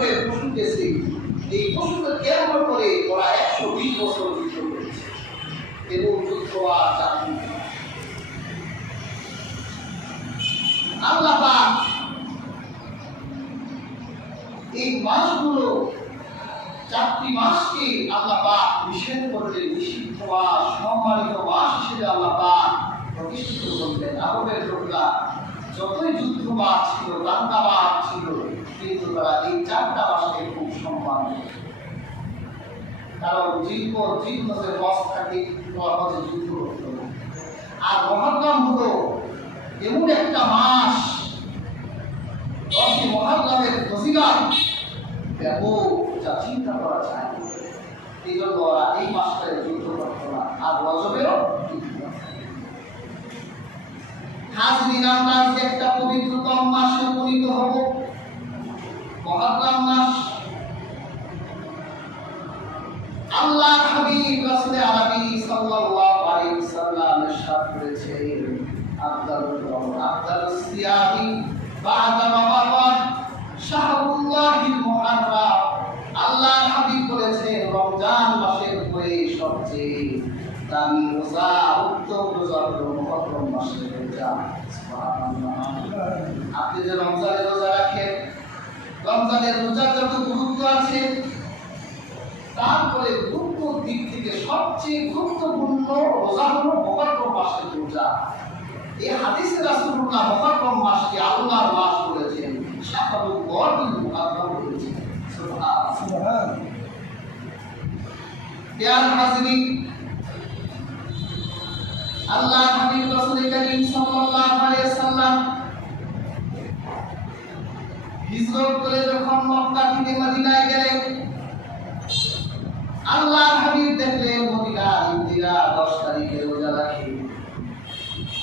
রকমের পশু গেছে, এই পশুকে কেন্দ্র করে ওরা 120 বছর যুদ্ধ করেছে এবং যুদ্ধ আর চাকরি। আল্লাহ পাক এই মাসগুলো 4টি মাসকে আল্লাহ পাক নিষেধ করলেন, নিষিদ্ধ মাস, সম্মানিত মাস হিসেবে আল্লাহ পাক প্রতিষ্ঠিত করলেন। আরবের লোকরা যতই যুদ্ধ মাস ছিল, দাঙ্গা মাস ছিল, কিন্তু তারা এই 4টা মাসকে খুব সম্মান দিত। কারণ জিলহজের মাস থাকে, হজে যুদ্ধ করতে হবে। আর মুহররম হলো এমন একটা মাস, 10 মুহররমের ফজিলত ব্যাপক, যা চিন্তা করা যায় না। এই জন্য ওরা এই মাসটায় যুদ্ধ করতো না, আর রজবেরও হাজরিন, আমরা একটা পবিত্রতম মাসে উপনীত হব, মুহররম মাস। আল্লাহ হাবিব রাসূল আরবি সাল্লাল্লাহু আলাইহি ওয়াসাল্লাম ইরশাদ করেছেন, আফদালুস সিয়ামি বা'দা রমাদান শাহরুল্লাহিল মুহাররম। আল্লাহ হাবিব বলেছেন, রমজান মাসের পরে সবচেয়ে দামি রোজা, উত্তম রোজা হলো মুহররম মাসের রোজা। সুবহানাল্লাহ। আপনি যে রমজানের রোজা রাখেন, রমজানের রোজার যত গুরুত্ব আছে, তারপরে গুরুত্বর দিক থেকে সবচেয়ে গুরুত্বপূর্ণ রোজা হলো মুহররম মাসের রোজা। এই হাদিসে রাসূলুল্লাহ মুহররম মাসকে আল্লাহর মাস বলেছেন, শাহরুল মুহররম বলেছেন। সুবহানাল্লাহ। প্রিয় হাজিরিন, আল্লাহ হাবিব রাসূল করিম সাল্লাল্লাহু আলাইহি ওয়াসাল্লাম হিজরত করে যখন মক্কা থেকে মদিনায় গেলেন, আল্লাহ হাবিব দেখলেন মদিনার ইহুদিরা 10 তারিখে রোজা রাখে।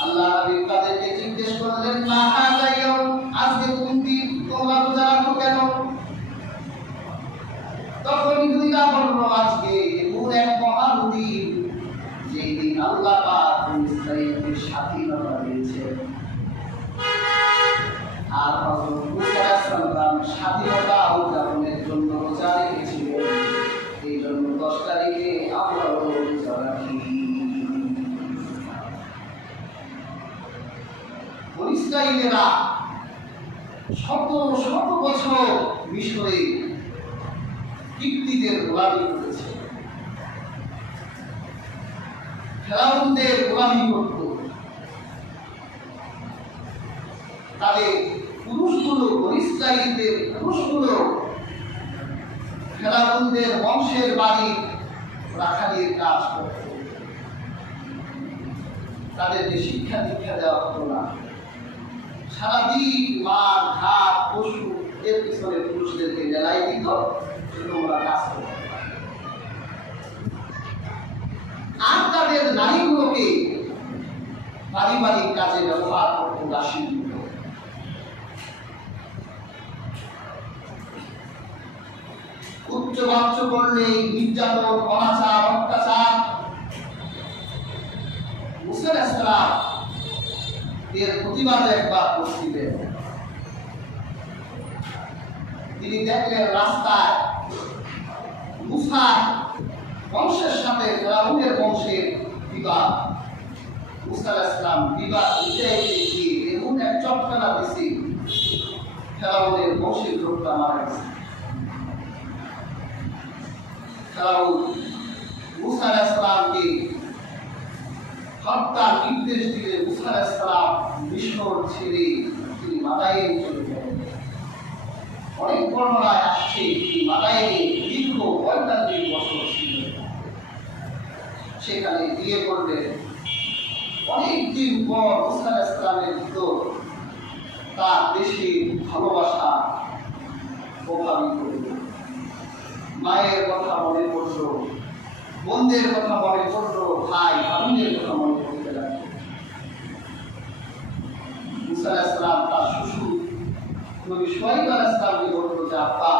আল্লাহ হাবিব তাদেরকে জিজ্ঞেস করলেন, মা হাযা ইয়াউম, আজকে তোমরা রোজা রাখো কেন? তখন ইহুদিরা বলল, আজকে এমন এক মহান দিন, যেই দিন আল্লাহ পাক ইসরাঈলকে স্বাধীনতা দিয়েছেন। আর হযরত মুসা আলাইহিস সালাম স্বাধীনতা উদযাপনের জন্য রোজা রেখেছিলেন। এই জন্য 10 তারিখে আমরা রোজা রাখি। ইসরাঈলেরা শত শত বছর মিশরে কিপ্তিদের গোলামি করেছে, ফেরাউনদের গোলামি করত। তাদের পুরুষগুলো, ইসরাঈলদের পুরুষগুলো ফেরাউনদের বংশের বাড়ি রাখালির কাজ করত। তাদেরকে শিক্ষা দীক্ষা দেওয়া হতো না। সারাদিন মাঠ ঘাট পশু এর পিছনে পুরুষদেরকে জ্বালাই দিত, তোমরা কাজ করো। আর তাদের নারীগুলোকে পারিবারিক কাজে ব্যবহার করত, দাসী দিত। উচ্চবাচ্য করলে নির্যাতন, অনাচার, অত্যাচার। মুসা আলাইহিস সালাম এর প্রতিবাদে একবার করছিলেন। তিনি দেখলেন রাস্তায় মুসার বংশের সাথে ফেরাউনের বংশের বিবাদ। মুসা আলাইহিস সালাম বিবাদ দিতে গিয়ে এমন এক চটকানা দিয়েছে, ফেরাউনের বংশের লোকটা মারা গেছে। ফেরাউন মুসা আলাইহিস সালামকে হত্যার নির্দেশ দিলে মুসা আলাইহিস সালাম মিশর ছেড়ে তিনি মাদায়েনে চলে গেলেন। অনেক বর্ণনায় আসছে তিনি মাদায়েনে দীর্ঘ 45 বছর ছিলেন। সেখানে বিয়ে করলেন। অনেকদিন পর মুসা আলাইহিস সালামের ভিতর তার দেশের ভালোবাসা প্রভাবিত হল। মায়ের কথা মনে পড়ল, বোনদের কথা মনে পড়ল, ভাই ভাবিনের কথা মনে পড়তে লাগলো। মুসা আলাইহিস সালাম তার শ্বশুর নবী শুআয়ব আলাইহিস সালামকে বলল যে, আব্বা,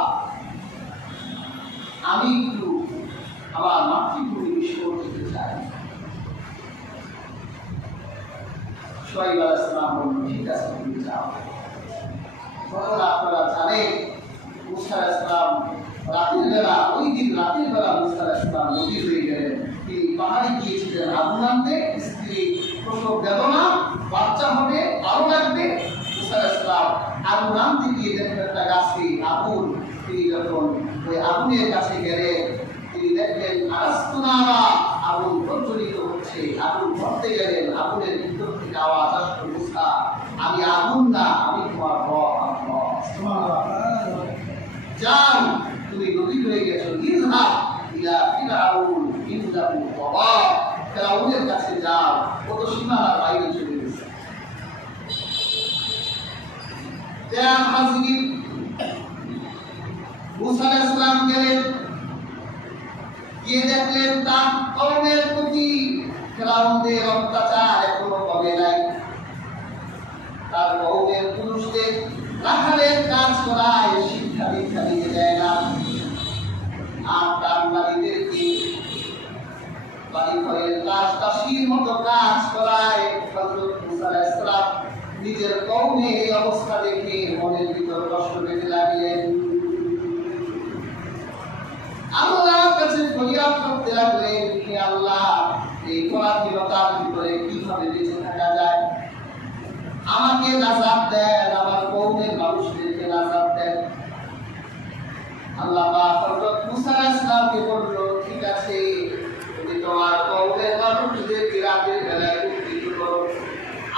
আমি একটু আমার মাতৃভূমি মিশর যেতে চাই। শুআয়ব আলাইহিস সালাম বলল, ঠিক আছে, তুমি যাও। তখন আপনারা জানেন মুসা আলাইহিস সালাম রাতের বেলা, ওই দিন রাতের বেলা মুসা আলাইহিস সালাম নবী হয়ে গেলেন। তিনি পাহাড়ে গিয়েছিলেন আগুন আনতে, স্ত্রী প্রসব বেদনা, বাচ্চা হবে, ভালো লাগবে। মুসা আলাইহিস সালাম আগুন আনতে গিয়ে দেখেন একটা গাছে আগুন। তিনি যখন ওই আগুনের কাছে গেলেন, তিনি দেখলেন আরাস্তুনারা, আগুন প্রজ্বলিত হচ্ছে। আগুন ধরতে গেলেন, আগুনের ভিতর থেকে আওয়াজ আসলো, মুসা আমি আগুন না, আমি তোমার রব আল্লাহ। যাও, তুমি নবী হয়ে গেছো। ইযহাব ইলা ফিরআউন ইন্নাহু তাগা, ফিরআউনের কাছে যাও, ও তো সীমানার বাইরে চলে গেছে। তেমন হাজির মুসা আলাইহিস সালাম গেলেন, গিয়ে দেখলেন তার কওমের প্রতি ফিরআউনের অত্যাচার এখনো কমে নাই। তার কওমের পুরুষদের রাখালের কাজ করায়, শিক্ষা দীক্ষা দিতে দেয় না। আর তার নারীদেরকে বাড়ি ঘরের কাজ, দাসীর মতো কাজ করায়। হযরত মুসা আলাইহিস সালাম নিজের কওমের এই অবস্থা দেখে মনের ভিতর কষ্ট পেতে লাগলেন। আল্লাহর কাছে ফরিয়াদ করতে লাগলেন, হে আল্লাহ, এই পরাধীনতার ভিতরে কিভাবে বেঁচে থাকা যায়? আমাকে নাজাত দেন, আমার কওমের মানুষদেরকে নাজাত দেন। আল্লাহ পাক হযরত মুসা আলাইহিস সালামকে বলল, ঠিক আছে, তুমি তোমার কওমের মানুষদেরকে রাতের বেলায় উদ্ধৃত করো,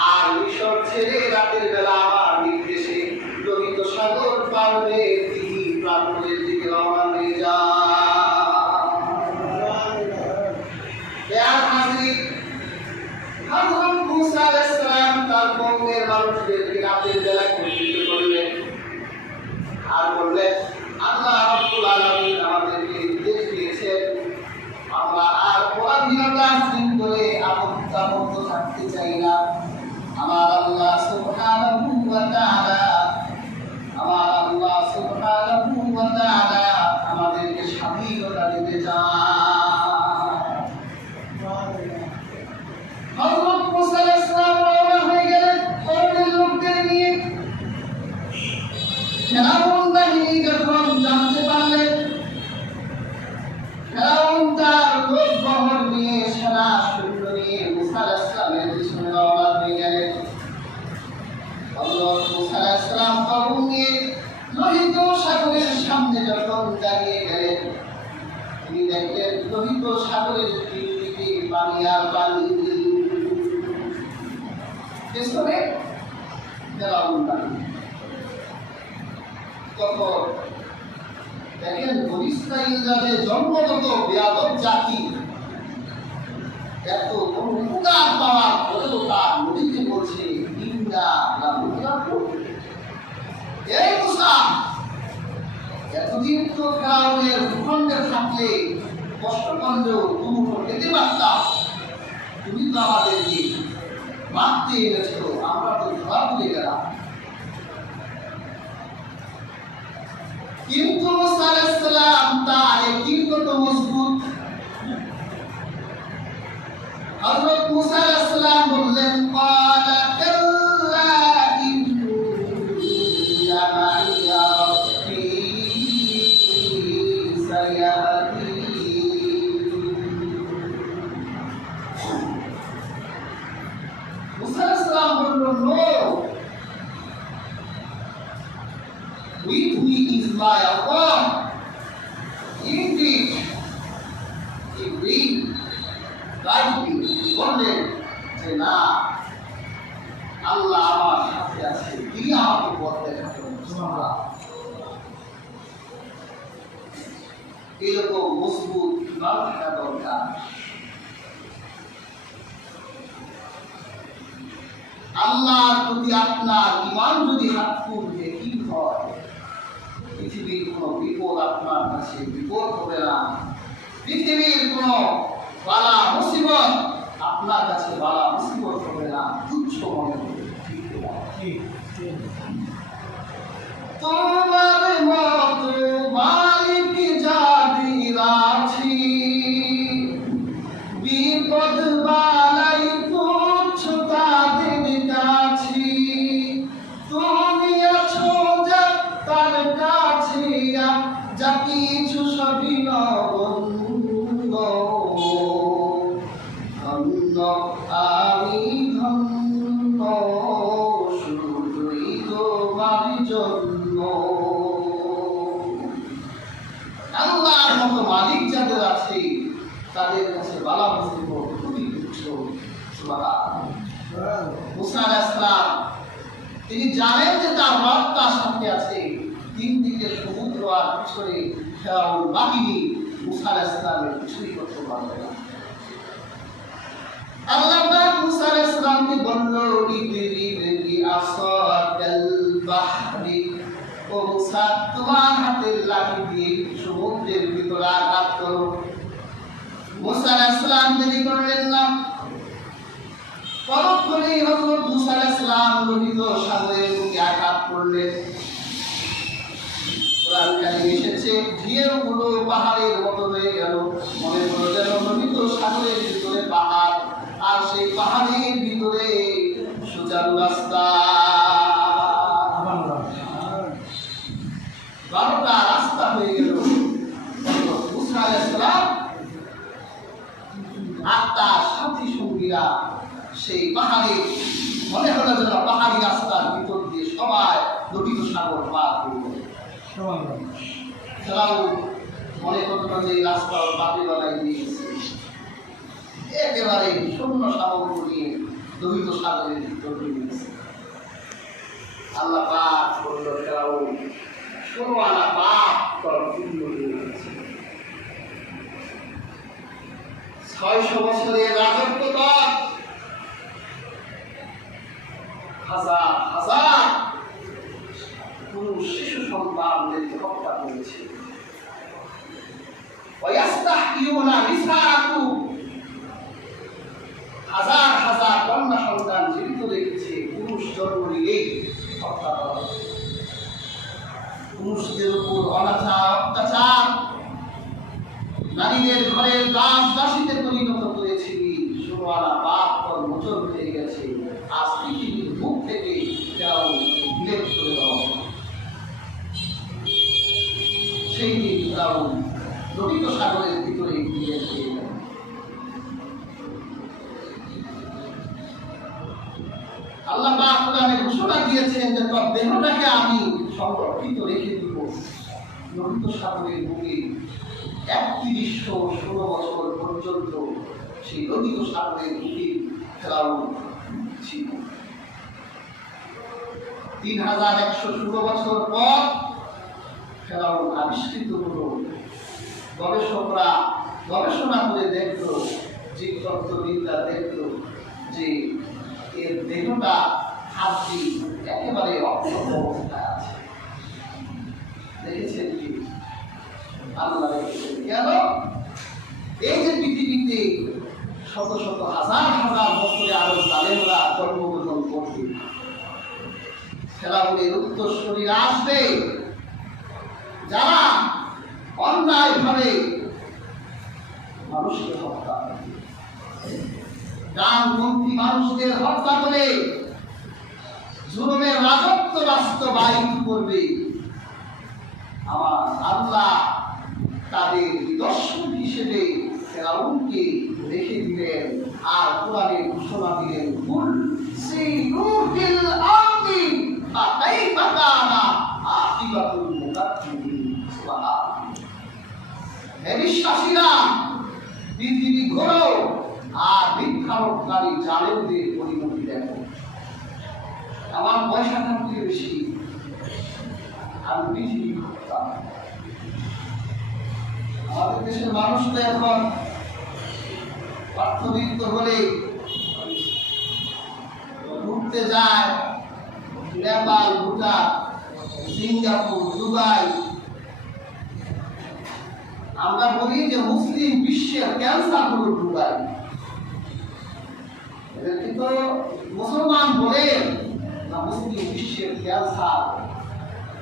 আর মিশর ছেড়ে রাতের বেলা আমার নির্দেশে লোহিত সাগর পার হয়ে তিহি প্রান্তরের দিকে রওনা হয়ে যাও। হযরত মুসা আলাইহিস সালাম তার কওমের মানুষদেরকে রাতের বেলায় উদ্ধৃত করলেন আর বললেন, আল্লাহ রাব্বুল আলামিন আমাদেরকে নির্দেশ দিয়েছেন, আমরা আর পরাধীনতা শৃঙ্খলে আবদ্ধ থাকতে চাই না। আমার আল্লাহ সুবহানাহু ওয়া তাআলা, আমার আল্লাহ সুবহানাহু ওয়া তাআলা আমাদেরকে স্বাধীনতা দিতে চান। হযরত মুসা আলাইহিস সালাম রওনা হয়ে গেলেন কওমের লোকদের নিয়ে। ফিরআউন বাহিনী যখন জানতে পারলেন, ফিরআউন তার লোকবহর নিয়ে, সেনা সৈন্য নিয়ে মুসা আলাইহিস সালামের পিছনে রওনা হয়ে গেলেন। হযরত মুসা আলাইহিস সালাম কওম নিয়ে লোহিত সাগরের সামনে যখন দাঁড়িয়ে গেলেন, তিনি দেখলেন লোহিত সাগরের দিকে পানি আর পানি। পেছনে ফিরআউন বাহিনী। তখন দেখেন বনী ইসরাঈলরা যে জন্মগত বেয়াদব জাতি, এত উপকার পাওয়ার পরেও তার নবীকে বলছে, ইন্না লামুদরাকু, এই মুসা, এতদিন তো ফিরআউনের ভূখণ্ডে থাকলে কষ্ট করলেও তুমি তো খেতে পারতাম, তুমি তো আমাদেরকে মারতে এনেছো, আমরা তো ধরা পড়ে গেলাম। কিন্তু মুসা আলাইহিস সালাম তার একই কত মজবুত। হযরত মুসা আলাইহিস সালাম বললেন, ক্বালা কাল্লা ইন্না মাইয়া রাব্বী সায়াহদিন। মুসা আলাইহিস সালাম বললেন, no, with me is my Allah. Indeed, He will guide me. বললেন যে না, আল্লাহ আমার সাথে আছে, তিনি আমাকে পথ দেখাবেন। এরকম মজবুত ইমান থাকা দরকার। আল্লাহর প্রতি আপনার ইমান যদি হাতফুল কি হয়, পৃথিবীর কোন বিপদ আপনার কাছে বিপদ হবে না। পৃথিবীর কোন বালা মুসিবত আপনার কাছে বালা মুসিবত হবে না, তুচ্ছ মনে হবে। তোমার মতো মালিক যাদের আছি, বিপদ বালাই তুচ্ছ তাদের কাছে। তুমি আছো যার কাছে যা কিছু সবই নগণ্য, ধন্য আমি ধন্য শুধুই তোমার জন্য। আল্লাহর মতো মালিক যাদের আছে তাদের কাছে বালা মুসিবত খুবই তুচ্ছ। মুসা আলাইহিস সালাম তিনি জানেন যে তার রব তার সাথে আছে, তিন দিকে সমুদ্র আর পিছনে ফেরাউন বাহিনী, মুসা আলাইহিস সালামের কিছুই করতে পারবে না। আল্লাহ পাক মুসা আলাইহিস সালামকে বলল, ইদরিবি আসাকাল বাহরি, ও মুসা তোমার হাতের লাঠি দিয়ে সমুদ্রের ভিতরে আঘাত করো। মুসা আলাইহিস সালাম দেরি করলেন না, পরক্ষণে হযরত মুসা আলাইহিস সালাম লোহিত সাগরের বুকে আঘাত করলেন। কোরআন কারিমে এসেছে ঢেউগুলো পাহাড়ের মতো হয়ে গেল, মনে হলো যেন লোহিত সাগরের ভিতরে পাহাড়, আর সেই পাহাড়ের ভিতরে সুচারু রাস্তা। 12টা রাস্তা হয়ে গেল। মুসা আলাইহিস সালাম আর তার সাথী সঙ্গীরা সেই পাহাড়ে, মনে হলো যেন পাহাড়ি রাস্তার ভিতর দিয়ে সবাই লোহিত সাগর পার করবে। ফেরাউন মনে করতো যে এই রাস্তা বাপে বানাই দিয়েছে, একেবারে শূন্য সামগ্রী নিয়ে লোহিত সাগরের ভিতর দিয়েছে। আল্লাহ পাক বলল, ফেরাউন 16 আনা পাপ তোর পূর্ণ হয়ে গেছে। 600 বছরের রাজত্ব তোর, হাজার হাজার পুরুষ শিশু সন্তানদেরকে হত্যা করেছে। ওয়াস্তাহইউনা নিসাআকুম, হাজার হাজার কন্যা সন্তান জীবিত রেখেছে, পুরুষ জন্ম নিলেই হত্যা করা। পুরুষদের উপর অনাচার অত্যাচার, নারীদের ঘরের দাস দাসীতে পরিণত করেছিলি, 16 আনা পাপ তোর মোচন হয়ে গেছে। আজ পৃথিবীর মুখ থেকে ফেরাউন বিলেত করে দেওয়া হবে। সেই দিন ফেরাউন লোহিত সাগরের ভিতরে বিলেত হয়ে গেল। আল্লাহ পাক কোরআনে ঘোষণা দিয়েছেন যে তোর দেহটাকে আমি সংরক্ষিত রেখে দিব লোহিত সাগরের বুকে। 3116 বছর পর্যন্ত সেই লোহিত সাগরের বুকে ফেরাউন ছিল। 3116 বছর পর ফেরাউন আবিষ্কৃত হলো। গবেষকরা গবেষণা করে দেখলো, জীবতত্ত্ববিদরা দেখলো যে এর দেহটা হাড্ডি একেবারে অক্ষত অবস্থায় আছে। দেখেছেন কি? আল্লাহ রেখেছেন কেন? এই যে পৃথিবীতে শত শত হাজার হাজার বছরে আরো জালেমরা জন্মগ্রহণ করবে, ফেরাউনের উত্তরসূরিরা আসবে, যারা অন্যায়ভাবে মানুষকে হত্যা করে, ডানপন্থী মানুষদের হত্যা করে জুলুমের রাজত্ব বাস্তবায়িত করবে। আমার আল্লাহ তাদের নিদর্শন হিসেবে ফেরাউনকে রেখে দিলেন, আর কোরআনে ঘোষণা দিলেন, কুল সিরু ফিল আরদি ফাকাইফা কানা আকিবাতুল মুকাদ্দিমিন। সুবহানাল্লাহ। হে বিশ্বাসীরা, পৃথিবী ঘোরো আর মিথ্যারোপকারী জালেমদের পরিণতি দেখো। আমার পয়সা থাকলে বেশি, আমি পৃথিবী ঘুরতাম। আমাদের দেশের মানুষ তো এখন অর্থবিত্ত হলে ঘুরতে যায় নেপাল, ভুটান, সিঙ্গাপুর, দুবাই। আমরা বলি যে মুসলিম বিশ্বের ক্যান্সার হলো দুবাই। কিন্তু মুসলমান বলে না, মুসলিম বিশ্বের ক্যান্সার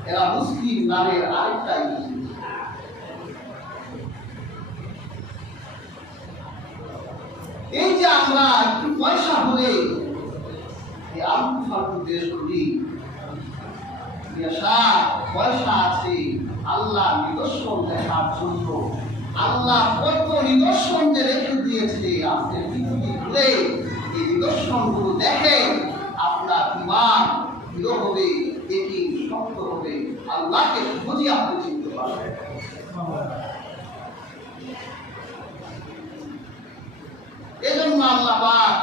এরা মুসলিম নামের আরেকটাই। এই যে আমরা একটু পয়সা হলে এই আলতু ফালতু দেশগুলি পয়সা আছে, আল্লাহ নিদর্শন দেখার জন্য আল্লাহ কত নিদর্শন যে রেখে দিয়েছে আজকে পৃথিবী ঘুরে এই নিদর্শনগুলো দেখে আপনার ইমান দৃঢ় হবে, এটি শক্ত হবে, আল্লাহকে বুঝি আপনি চিনতে পারবেন। এজন্য আল্লাহ পাক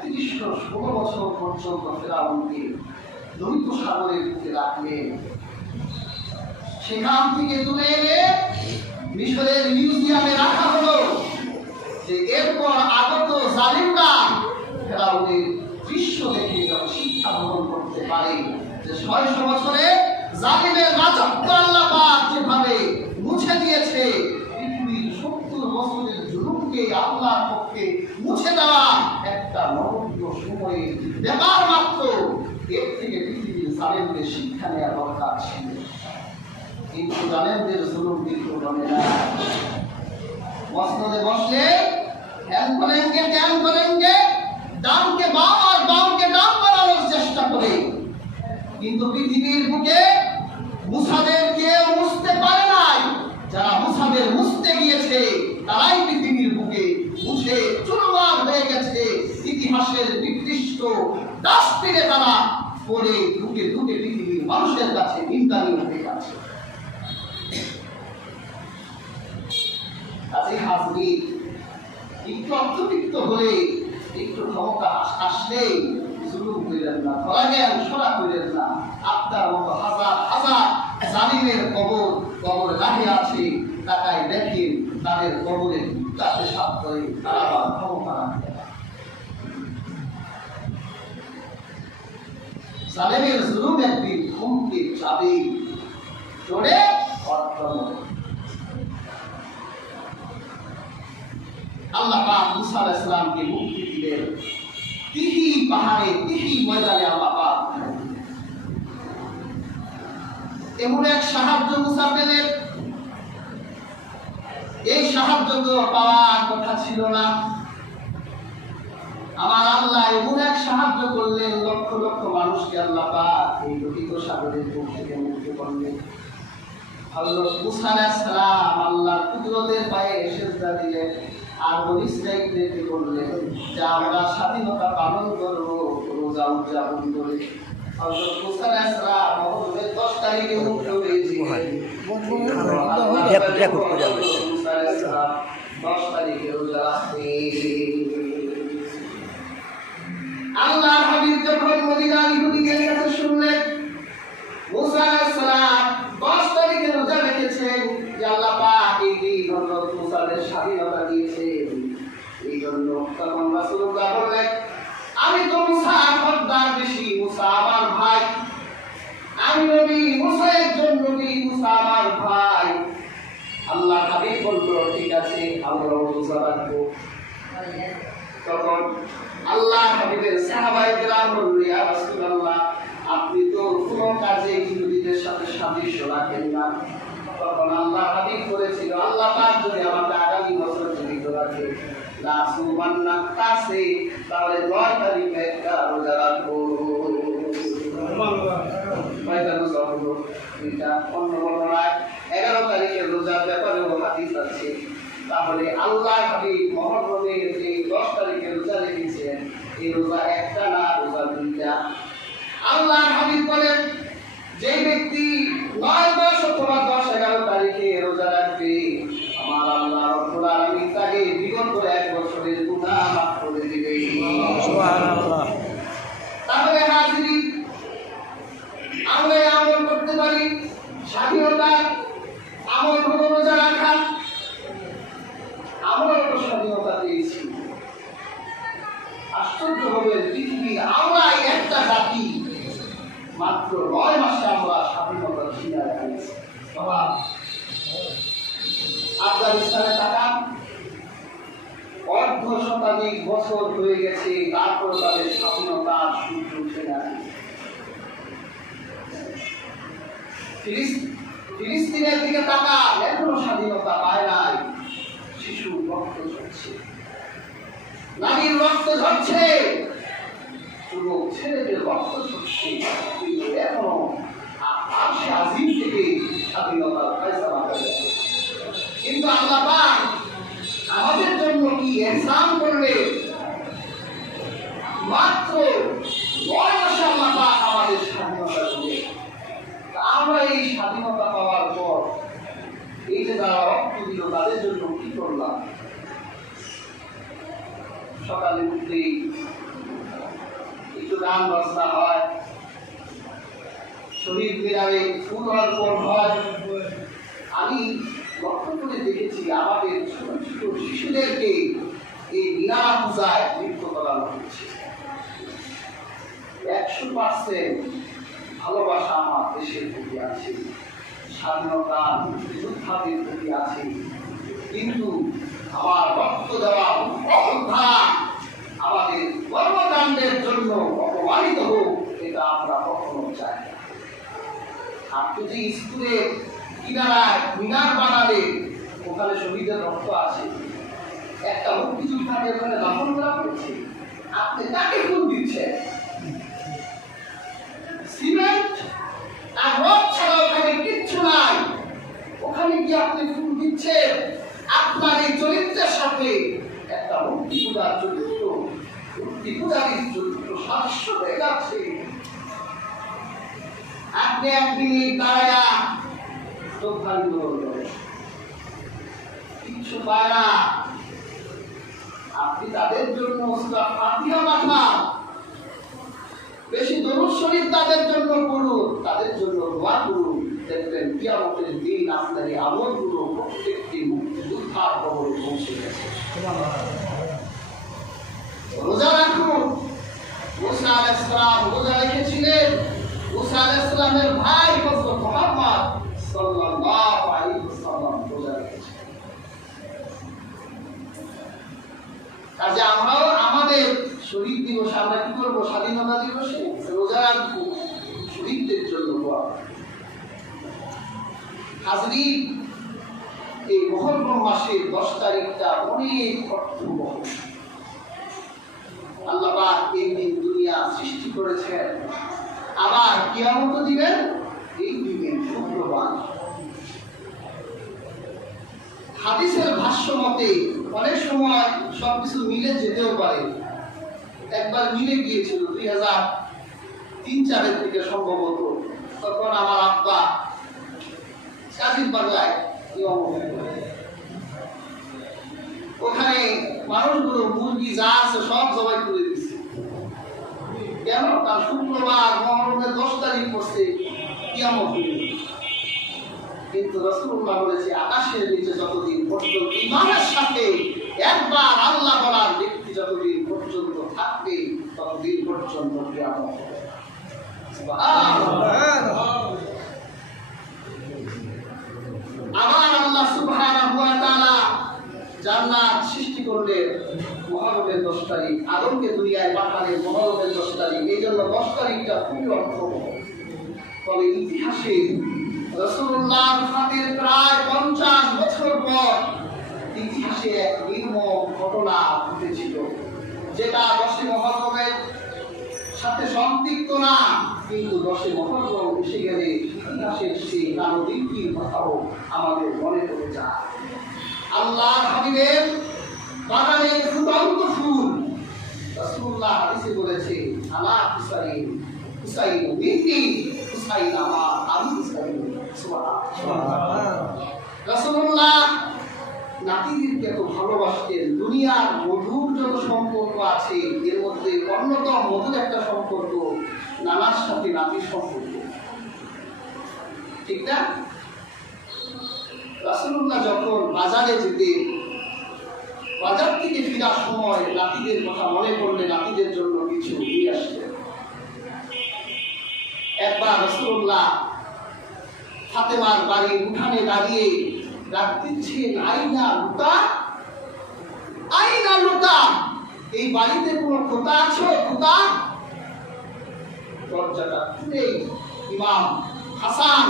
৩১-১৬ বছর পর্যন্ত ফেরাউনকে লোহিত সাগরের বুকে রাখলেন। সেখান থেকে তুলে এনে মিশরের মিউজিয়ামে রাখা হলো যে এরপর আগত জালিমরা ফেরাউনের দৃশ্য দেখে যেন শিক্ষা গ্রহণ করতে পারে যে ৬০০ বছরে জালিমের রাজত্ব আল্লাহ পাক যেভাবে মুছে দিয়েছে, পৃথিবীর ৭০ বছরের জুলুমকে আল্লাহর পক্ষে মুছে দেওয়া একটা নগণ্য সময়ের ব্যাপার মাত্র। এর থেকে পৃথিবীর জালিমদের শিক্ষা নেওয়া দরকার ছিল, কিন্তু জালেমদের জুলুম কিন্তু বলে না। মসনদে বসলে ধ্যান করেনগে ডানকে বাম আর বামকে ডান বানানোর চেষ্টা করে, কিন্তু পৃথিবীর বুকে মুসাদের কেউ মুছতে পারে নাই। যারা মুসাদের মুছতে গিয়েছে তারাই পৃথিবীর বুকে মুছে চুরমার হয়ে গেছে, ইতিহাসের নির্দিষ্ট ডাস্টবিনে তারা পড়ে ঢুকে ঢুকে পৃথিবীর মানুষের কাছে নিন্দানীয় হয়ে গেছে। একটু অর্থবিত্ত হলে একটু ক্ষমতা আসলে জুলুম করিলেন না, ধরা জ্ঞান সরা করিলেন না। আপনার মতো হাজার হাজার জালিমের কবর দাঁড়িয়ে আছে, তাকায় দেখেন তাদের কবরের তাতে সাপ করে তারা আবার ক্ষমতা রাখে। জালিমের জুলুম একদিন থমকে যাবে, চড়ে অর্থন। আল্লাহ পাক মুসা আলাইহিস সালামকে মুক্তি দিলেন তিহি পাহাড়ে, তিহি ময়দানে। আল্লাহ পাক এমন এক সাহায্য মুসা পেলেন, এই সাহায্য তো পাওয়ার কথা ছিল না। আমার আল্লাহ এমন এক সাহায্য করলেন, লক্ষ লক্ষ মানুষকে আল্লাহ পাক এই লোহিত সাগরের বুক থেকে মুক্তি করলেন। হযরত মুসা আলাইহিস সালাম আল্লাহর কুদরতের পায়ে সিজদা দিলেন আর বনি ইসরাঈলদেরকে বললেন যে আমরা স্বাধীনতা পালন করব, রোজা উদযাপন করে। হযরত মুসা আলাইহিস সালাম মহরমের 10 তারিখে মুক্ত হয়েছিলেন। 10 তারিখে রোজা রাখতেন। আল্লাহর হাবিব যখন মদিনার ইহুদিদের কাছে শুনলেন মুসা আলাইহিস সালাম 10 তারিখে রোজা রেখেছেন, যে আল্লাহ পাক এই দিন হযরত মুসাদের স্বাধীনতা দিয়েছেন, এই জন্য তখন রাসূলুল্লাহ বললেন আমি তো মুসা হকদার বেশি, মুসা আমার ভাই, আমি নবী, মুসা একজন নবী, মুসা আমার ভাই। আল্লাহ হাবিব বলল ঠিক আছে আমরা রোজা রাখবো। তখন আল্লাহ হাবিবের সাহাবায়ে কেরাম বলল ইয়া রাসূলুল্লাহ আপনি তো কোনো কাজে ইহুদিদের সাথে সাদৃশ্য রাখেন না। তখন আল্লাহ হাবিব বলেছিল আল্লাহ পাক যদি আমাকে আগামী বছর জীবিত রাখে লা সুবহান্না কাছে, তাহলে 9 তারিখে একটা রোজা রাখবো। কয়টা রোজা হলো? এটা অন্য বর্ণনায় 11 তারিখের রোজার ব্যাপারেও হাদিস আছে। তাহলে আল্লাহ হাবিব মুহররমের এই 10 তারিখে রোজা রেখেছেন, এই রোজা একটা না, রোজা দুইটা। আল্লাহ হাবিব বলেন যে ব্যক্তি 9, 10 অথবা 10, 11 তারিখে রোজা রাখবে আমার আল্লাহ রব্বুল আলামিন তাকে বিগত 1 বছরের গুনাহ মাফ করে দিবে। সুবহানাল্লাহ। তাহলে হাজিরিন আমরা আমল করতে পারি, স্বাধীনতা আমল হলো রোজা রাখা। আমরা তো স্বাধীনতা পেয়েছি, আশ্চর্য হবে পৃথিবীর আমরা একটা জাতি মাত্র 9 মাসে আমরা স্বাধীনতা ছিনিয়ে নিয়েছি। বাবা আফগানিস্তানে তাকান, 1/2 বছর হয়ে গেছে, তারপর তাদের স্বাধীনতার সূর্য উঠে না। ফিলিস্তিনের দিকে তাকান, এখনো স্বাধীনতা পায় নাই। শিশুর রক্ত ঝরছে, নারীর রক্ত ঝরছে, যুবক ছেলেদের রক্ত ঝরছে, কিন্তু এখনো আরশে আজিম থেকে স্বাধীনতার ফয়সালা করে। কিন্তু আল্লাহ পাক আমাদের জন্য কি ইহসান করলেন, মাত্র 9 মাসে আল্লাহ পাক আমাদের স্বাধীনতা দিলেন। আমরা এই স্বাধীনতা পাওয়ার পর এই যে যারা রক্ত দিল তাদের জন্য কি করলাম? সকালে উঠলেই একটু গান বাজনা হয়, শহীদ মিনারে ফুল অর্পণ হয়। আমি লক্ষ্য করে দেখেছি আমাদের ছোট ছোট শিশুদেরকে এই মিনারা পূজায় লিপ্ত করানো হচ্ছে। 100% ভালোবাসা আমার দেশের প্রতি আছে, স্বাধীনতা যোদ্ধাদের প্রতি আছে, কিন্তু আমার রক্ত দেওয়া যোদ্ধা আমাদের কর্মকাণ্ডের জন্য অপমানিত হোক, এটা আমরা কখনো চাই না। আপনি যে স্কুলের কিনারায় মিনার বানালে ওখানে শহীদের রক্ত আছে, একটা মুক্তিযোদ্ধাকে ওখানে দাফন করা হয়েছে, আপনি তাকে ফুল দিচ্ছেন। সিমেন্ট আর রড ছাড়া ওখানে কিচ্ছু নাই, ওখানে কি আপনি ফুল দিচ্ছেন? আপনার এই চরিত্রের সাথে একটা মূর্তি পূজার চরিত্র, মূর্তি পূজারীর চরিত্র সাদৃশ্য হয়ে যাচ্ছে। আপনি একদিন দাঁড়ায়া শ্রদ্ধাঞ্জলি করেন, কিচ্ছু পায় না। আপনি তাদের জন্য সূরা ফাতিহা পাঠান, বেশি দরুদ শরীফ তাদের জন্য পড়ুন, তাদের জন্য দোয়া করুন। দেখবেন কিয়ামতের দিন আপনার এই আমলগুলো প্রত্যেকটি মুক্তিযোদ্ধার কবরে পৌঁছে গেছে। রোজা রাখুন। মুসা আলাইহিস সালাম রোজা রেখেছিলেন। মুসা আলাইহিস সালামের ভাই হযরত মুহাম্মদ সাল্লাল্লাহু আলাইহি ওয়াসাল্লাম রোজা রেখেছিলেন। কাজে আমরাও আমাদের শহীদ দিবসে আমরা কি করবো? স্বাধীনতা দিবসে রোজা রাখবো, শহীদদের জন্য দোয়া। হাজরিন, এই মুহররম মাসের 10 তারিখটা অনেক অর্থবহ। আল্লাহ পাক এই দিন দুনিয়া সৃষ্টি করেছেন, আবার কিয়ামত দিবেন এই দিনে শুক্রবার। হাদিসের ভাষ্য মতে অনেক সময় সবকিছু মিলে যেতেও পারে। একবার মিলে গিয়েছিল 2003-04 থেকে সম্ভবত। তখন আমার আব্বা কাজীর বাংলায় ওখানে মানুষগুলো মুরগি যা আছে সব জবাই করে দিচ্ছে। কেন? কারণ শুক্রবার মুহররমের 10 তারিখ পড়ছে, কিয়ামত। কিন্তু রাসূলুল্লাহ বলেছে আকাশের নিচে যতদিন পর্যন্ত ইমানের সাথে একবার আল্লাহ বলার ব্যক্তি যতদিন পর্যন্ত থাকবে ততদিন পর্যন্ত কিয়ামত হবে। সুবহানাল্লাহ। আবার আল্লাহ সুবহানাহু ওয়া তাআলা জান্নাত সৃষ্টি করলেন মুহররমের 10 তারিখ, আদমকে দুনিয়ায় পাঠালেন মুহররমের 10 তারিখ। এই জন্য 10 তারিখটা খুবই অর্থবহ। তবে ইতিহাসে রাসূলুল্লাহ ওয়াফাতের প্রায় 50 বছর পর ইতিহাসে এক নির্মম ঘটনা ঘটেছিল, যেটা 10 মুহররমের সাথে সম্পৃক্ত না, কিন্তু 10 মুহররম এসে গেলে ইতিহাসের সেই কালদিনটির কথাও আমাদের মনে পড়ে যায়। আল্লাহর হাবিবের বাগানের ফুটন্ত ফুল, রাসূলুল্লাহ হাদিসে বলেছে আলা হুসাইন, হুসাইন মিন্নি, হুসাইন আমার, আমি হুসাইন। সুবহানাল্লাহ। রাসূলুল্লাহ নাতিদেরকে এত ভালোবাসতেন। দুনিয়ার মধুর যত সম্পর্ক আছে এর মধ্যে অন্যতম মধুর একটা সম্পর্ক নানার সাথে নাতির সম্পর্ক, ঠিক না? রাসূলুল্লাহ যখন বাজারে যেতেন, বাজার থেকে ফেরার সময় নাতিদের কথা মনে পড়লে নাতিদের জন্য কিছু নিয়ে আসতেন। একবার রাসূলুল্লাহ ফাতেমার বাড়ির উঠানে দাঁড়িয়ে ডাক দিচ্ছেন, আইনা লুতা, আইনা লুতা, এই বাড়িতে কোনো খোতা আছো? খোতা। দরজাটা খুলে ইমাম হাসান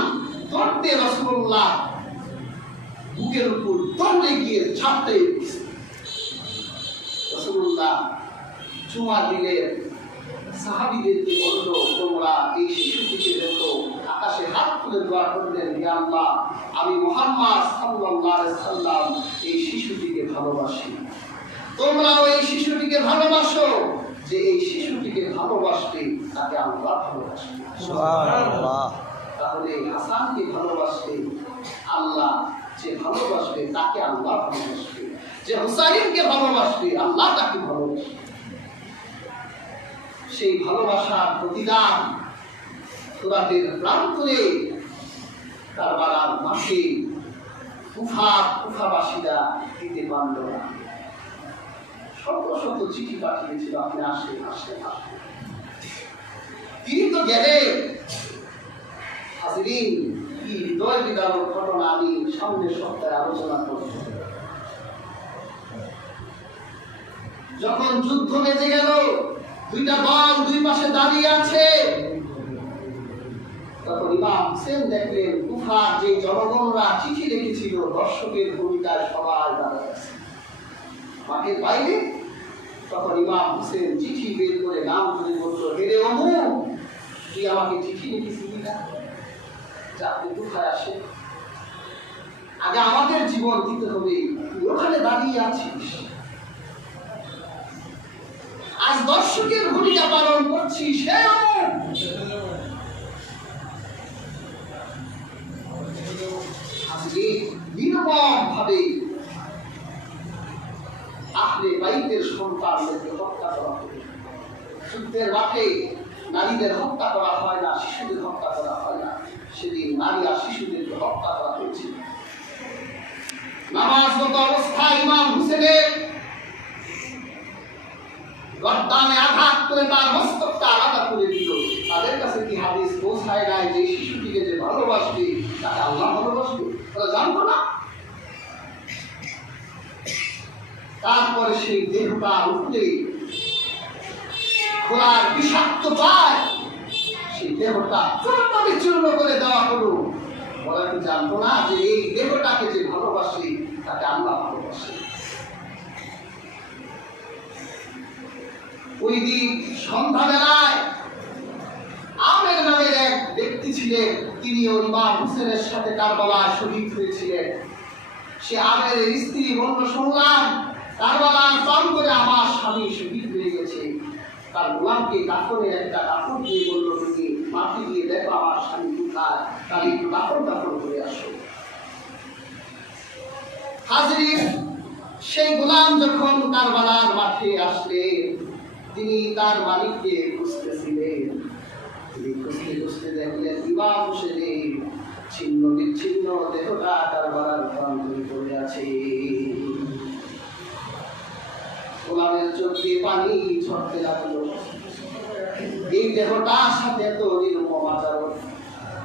ধরতে রাসূলুল্লাহ বুকের উপর দৌড়ে গিয়ে ছাপতে রাসূলুল্লাহ চুমা দিলেন। সাহাবীদেরকে বলল, তোমরা এই শিশুটিকে দেখো, আকাশ আকাশে হাত তুলে দোয়া করলেন, হে আল্লাহ, আমি মুহাম্মদ সাল্লাল্লাহু আলাইহি সাল্লাম এই শিশুটিকে ভালোবাসি, তোমরাও এই শিশুটিকে ভালোবাসো। যে এই শিশুটিকে ভালোবাসবে তাকে আল্লাহ ভালোবাসবে। সুবহানাল্লাহ। তাহলে হাসানকে ভালোবাসবে আল্লাহ, যে ভালোবাসবে তাকে আল্লাহ ভালোবাসবে, যে হুসাইনকে ভালোবাসবে আল্লাহ তাকে ভালোবাসবে। সেই ভালোবাসার প্রতিদান ফুরাতের প্রান্তরে কারবালার মাঠে কুফাবাসীরা দিতে পারল না। শত শত চিঠি পাঠিয়েছিল, আপনি আসেন আসেন আসেন। তিনি তো গেলেন। হাজিরিন, কি হৃদয় বিদারক ঘটনা আমি সামনের সপ্তাহে আলোচনা করব। যখন যুদ্ধ বেজে গেল, দুইটা দল দুই পাশে দাঁড়িয়ে আছে, তখন ইমাম হোসেন দেখলেন কুফার যে জনগণরা চিঠি লিখেছিল দর্শকের ভূমিকায় সবাই দাঁড়িয়ে আছে মাঠের বাইরে। তখন ইমাম হোসেন চিঠি বের করে নাম ধরে বলল, হেরে অমুক, তুই আমাকে চিঠি লিখেছিলি না? আপনি কোথায় আসে? আগে আমাদের জীবন দিতে হবে, তুই ওখানে দাঁড়িয়ে আছিস। আজ দর্শকের ভূমিকা পালন করছিস, আজকে নির্মম ভাবে আহলে বাইতের সন্তানদেরকে হত্যা করা হয়। যুদ্ধের মাঠে নারীদের হত্যা করা হয় না, শিশুদের হত্যা করা হয় না। সেদিন নারী আর শিশুদেরকে হত্যা করা হয়েছিল। নামাজরত অবস্থায় ইমাম হোসেনের গর্দানে আঘাত করে তার মস্তকটা আলাদা করে দিল। তাদের কাছে কি হাদিস পৌঁছায় নাই যে শিশুটিকে যে ভালোবাসবে তাকে আল্লাহ ভালোবাসবে? তারা জানতো না। তারপরে সেই দেহটা উঠলে ঘোড়ার বিষাক্ত পায়, সেই দেহটা চূর্ণ বিচূর্ণ করে দেওয়া হলো। ওরা কি জানতো না যে এই দেহটাকে যে ভালোবাসে তাকে আল্লাহ ভালোবাসে? ওই দিন সন্ধ্যাবেলায় আমের নামের এক ব্যক্তি ছিলেন, তিনি ইমাম হোসেনের সাথে কারবালায় শহীদ হয়েছিলেন। সে আমের স্ত্রী বলল, শুনলাম কারবালার প্রান্তরে আমার স্বামী শহীদ হয়ে গেছে। তার গোলামকে কাপড়ের একটা কাপড় দিয়ে বলল, তুমি মাটি দিয়ে দেখো আমার স্বামী কোথায়, তার একটু কাপড় করে আসো। হাজির সেই গোলাম যখন কারবালার মাঠে আসলেন, তিনি তার মালিককে খুঁজতেছিলেন। তিনি খুঁজতে খুঁজতে দেখলেন ইমাম হোসেনের ছিন্ন বিচ্ছিন্ন দেহটা কারবালার প্রান্তরে পড়ে আছে। গোলামের চোখ দিয়ে পানি ঝরতে লাগলো। এই দেহটার সাথে এত নির্মম আচরণ,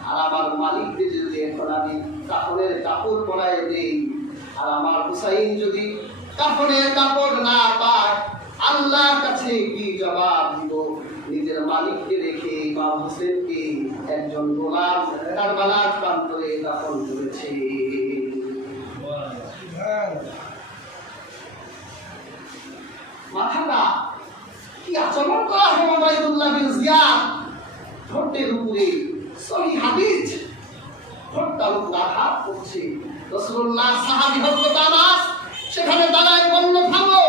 আর আমার মালিককে যদি এখন আমি কাপড়ের কাপড় পরায় দেই, আর আমার হুসাইন যদি কাপড়ের কাপড় না পায়, আল্লাহর কাছে কি জবাব দিব? নিজের মালিককে রেখে ইমাম হোসেনকে একজন গোলাম কারবালার প্রান্তরে দাফন করেছে। মাথাটা কি আচরণ করা হয় ওবাইদুল্লাহ বিন জিয়াদ, ঠোঁটের উপরে সহি হাদিস, ঠোঁটটার উপর আঘাত করছে। রাসূলুল্লাহ সাহাবী হযরত আনাস সেখানে দাঁড়ায় বলল, থামো,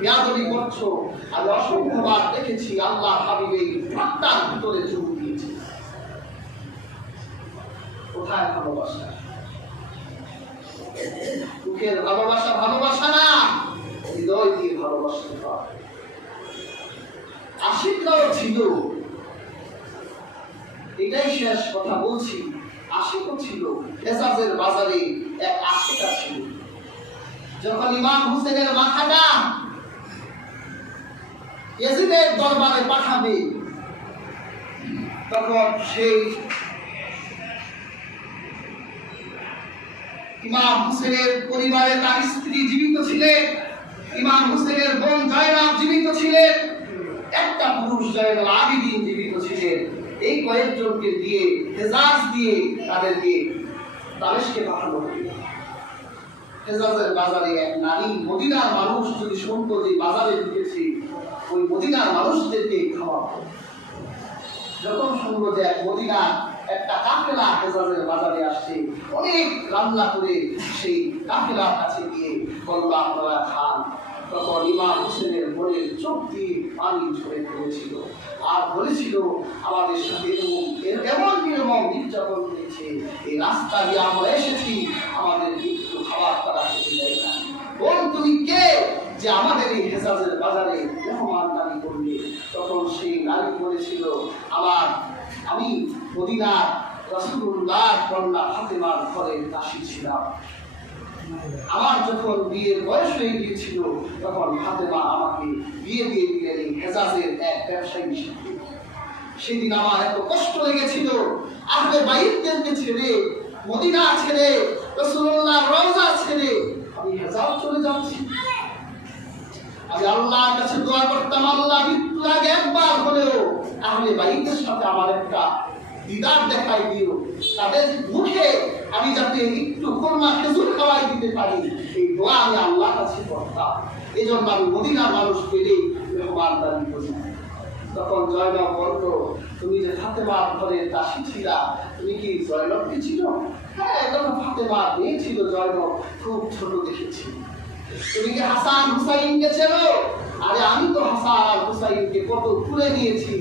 বেয়াদবি করছো। আমি অসংখ্যবার দেখেছি আল্লাহ হাবিবের ঠোঁটটার ভিতরে চুমু দিয়েছে। কোথায় ভালোবাসা? মুখের ভালোবাসা ভালোবাসা না, হৃদয় দিয়ে ভালোবাসতে হয়। আশিকরাও ছিল, এটাই শেষ কথা বলছি। আশিকও ছিল। হেজাজের বাজারে এক আশিকা ছিল। যখন ইমাম হোসেনের মাথাটা ইয়াজিদের দরবারে পাঠাবে, তখন সেই ইমাম হোসেনের পরিবারে তার স্ত্রী জীবিত ছিলেন, ইমাম হোসেনের বোন জয়নাব জীবিত ছিলেন, একটা পুরুষ জয়নুল আবেদিন জীবিত ছিলেন। এই কয়েকজনকে দিয়ে হেজাজ দিয়ে তাদেরকে দামেস্কে পাঠানো হলো। হেজাজের বাজারে এক নারী, মদিনার মানুষ যদি শুনতো যে বাজারে ঢুকেছে, ওই মদিনার মানুষদেরকে খাওয়াতো। যখন শুনলো যে এক মদিনার একটা কাফেলা হেজাজের বাজারে আসছে, অনেক রান্না করে সেই কাফেলার কাছে গিয়ে বলল আপনারা খান। তখন ইমাম হোসেনের মনের চোখ দিয়ে পানি ঝরে পড়েছিল আর বলেছিল আমাদের সাথে এমন নির্মম নির্যাতন হয়েছে, এই রাস্তা দিয়ে আমরা এসেছি, আমাদের একটু খাবার তারা খেতে দেয় না। বল তুমি কে যে আমাদের এই হেজাজের বাজারে মেহমানদারি করবে? তখন সেই নারী বলেছিল আমি মদিনার রাসূলুল্লাহর কন্যা ফাতেমার ঘরের দাসী ছিলাম। আমার যখন বিয়ের বয়স হয়ে গিয়েছিল তখন ফাতেমা আমাকে বিয়ে দিয়ে দিলেন এই হেজাজের এক ব্যবসায়ীর সাথে। সেদিন আমার এত কষ্ট লেগেছিল, আহলে বাইতদেরকে ছেড়ে, মদিনা ছেড়ে, রাসূলুল্লাহর রওজা ছেড়ে আমি হেজাজ চলে যাচ্ছি। আমি আল্লাহর কাছে দোয়া করতাম, আল্লাহ মৃত্যুর আগে একবার হলেও আহলে বাইতের সাথে আমার একটা দিদার দেখাই দিও, তাদের মুখে আমি যাতে একটু কোরমা খেজুর খাওয়াই দিতে পারি, এই দোয়া আমি আল্লাহর কাছে করতাম। এই জন্য আমি মদিনার মানুষ পেলেই মেহমানদারি করি। তখন জয়নব বলতো, তুমি যে ফাতেমার ঘরের দাসী ছিলা, তুমি কি জয়নবকে ছিল? হ্যাঁ, তখন ফাতেমার মেয়ে ছিল জয়নব, খুব ছোট দেখেছি। তুমি কি হাসান হুসাইনকে চেনো? আরে আমি তো হাসান আর হুসাইনকে কত তুলে নিয়েছি,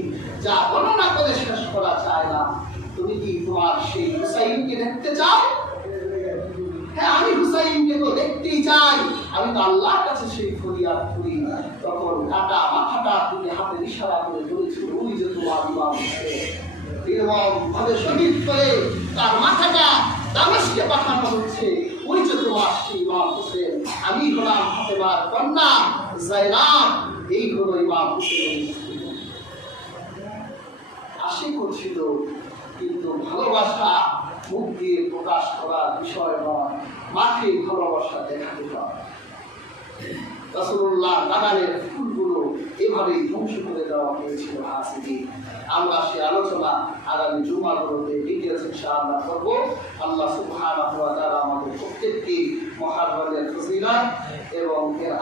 যা গণনা করে শেষ করা যায় না। তুমি কি তোমার সেই হুসাইনকে দেখতে চাও? হ্যাঁ, আমি হুসাইনকে তো দেখতেই চাই, আমি তো আল্লাহর কাছে সেই ফরিয়াদ করি। তখন কাটা মাথাটা তুমি হাতে ইশারা করে বলেছিল, ওই যে তোমার ইমাম হোসেন নির্মম ভাবে শহীদ করে তার মাথাটা দামেস্কে পাঠানো হচ্ছে, ওই যে তোমার সেই ইমাম হোসেন। আমি হলাম ফাতেমার কন্যা যায়নাব, এই হলো ইমাম হোসেনের স্ত্রী। আশি করছিল, কিন্তু ভালোবাসা মুখ দিয়ে প্রকাশ করার বিষয় নয়, মাঠে ভালোবাসা দেখাতে হয়। রাসূলুল্লাহ বাগানের ফুলগুলো এভাবেই ধ্বংস করে দেওয়া হয়েছিল হাসিদি। আমরা সে আলোচনা আগামী জুমাগুলোতে ডিটেইলস ইনশাআল্লাহ করব। আল্লাহ সুবহানাহু ওয়া তাআলা আমাদের প্রত্যেককে মুহররমের ফজিলত এবং এর